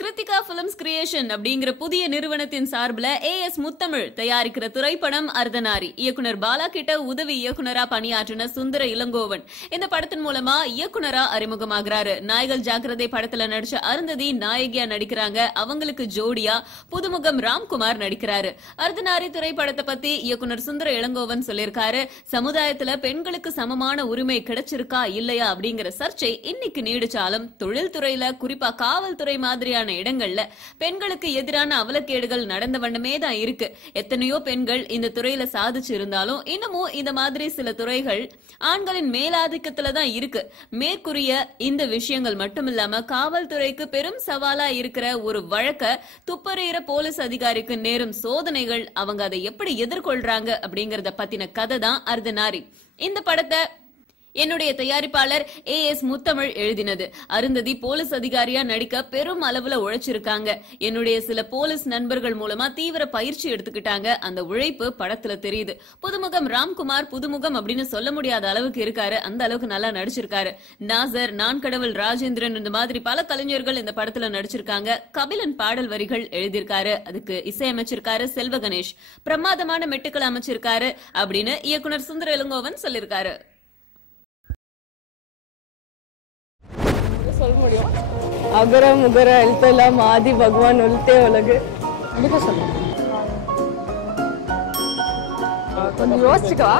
Kiruthika films creation அப்படிங்கிற புதிய நிறுவனத்தின் சார்பில் ஏஎஸ் முத்தமிழ் தயாரிக்கிற திரைப்படம் அர்த்தநாரி. இயக்குனர் பாலா கிட்ட உதவி இயக்குனரா பணியாற்றின சுந்தர இளங்கோவன் இந்த படத்தின் மூலமா இயக்குனரா அறிமுகமாகிறாரு. நாய்கள் ஜாக்கிரதை படத்துல நடிச்ச அருந்ததி நாயகியா நடிக்கிறாங்க. அவங்களுக்கு ஜோடியா புதுமுகம் ராம்குமார் நடிக்கிறாரு. அர்த்தநாரி திரைப்படத்தை பத்தி இயக்குனர் சுந்தர இளங்கோவன் சொல்லியிருக்காரு. சமுதாயத்துல பெண்களுக்கு சமமான உரிமை கிடைச்சிருக்கா இல்லையா அப்படிங்கிற சர்ச்சை இன்னைக்கு நீடிச்சாலும் தொழில்துறையில குறிப்பா காவல்துறை மாதிரியான இடங்கள்ல பெண்களுக்கு எதிரான அவலக்கேடுகள் நடந்த வண்ணமே தான் இருக்கு. எத்தனையோ பெண்கள் இந்த துறையில சாதிச்சு இருந்தாலும் இன்னமும் இந்த மாதிரி சில துறைகள் ஆண்களின் மேலாதிக்கத்துல தான் இருக்கு. மேற்கூறிய இந்த விஷயங்கள் மட்டுமில்லாம காவல்துறைக்கு பெரும் சவாலா இருக்கிற ஒரு வழக்க துப்பறிகிற போலீஸ் அதிகாரிக்கு நேரும் சோதனைகள், அவங்க அதை எப்படி எதிர்கொள்றாங்க அப்படிங்கறத பத்தின கதை தான் அர்த்தநாரி. இந்த படத்தை என்னுடைய தயாரிப்பாளர் ஏஎஸ் முத்தமிழ் எழுதினது. அருந்ததி போலீஸ் அதிகாரியா நடிக்க பெரும் அளவுல உழைச்சிருக்காங்க. என்னுடைய சில போலீஸ் நண்பர்கள் மூலமா தீவிர பயிற்சி எடுத்துக்கிட்டாங்க. அந்த உழைப்பு படத்துல தெரியுது. புதுமுகம் ராம்குமார் புதுமுகம் அப்படின்னு சொல்ல முடியாத அளவுக்கு இருக்காரு. அந்த அளவுக்கு நல்லா நடிச்சிருக்காரு. நாசர், நான் கடவுள், ராஜேந்திரன் இந்த மாதிரி பல கலைஞர்கள் இந்த படத்துல நடிச்சிருக்காங்க. கபிலன் பாடல் வரிகள் எழுதியிருக்காரு. அதுக்கு இசையமைச்சிருக்காரு செல்வ கணேஷ். பிரமாதமான மெட்டுக்கள் அமைச்சிருக்காரு அப்படின்னு இயக்குனர் சுந்தர இளங்கோவன் சொல்லியிருக்காரு. சொல்ல முடியும். அகர முகர எழுத்தெல்லாம் ஆதி பகவான் ஒலித்தே உலகு. கண்டிப்பா சொல்லுங்க. கொஞ்சம் யோசிச்சுக்கவா.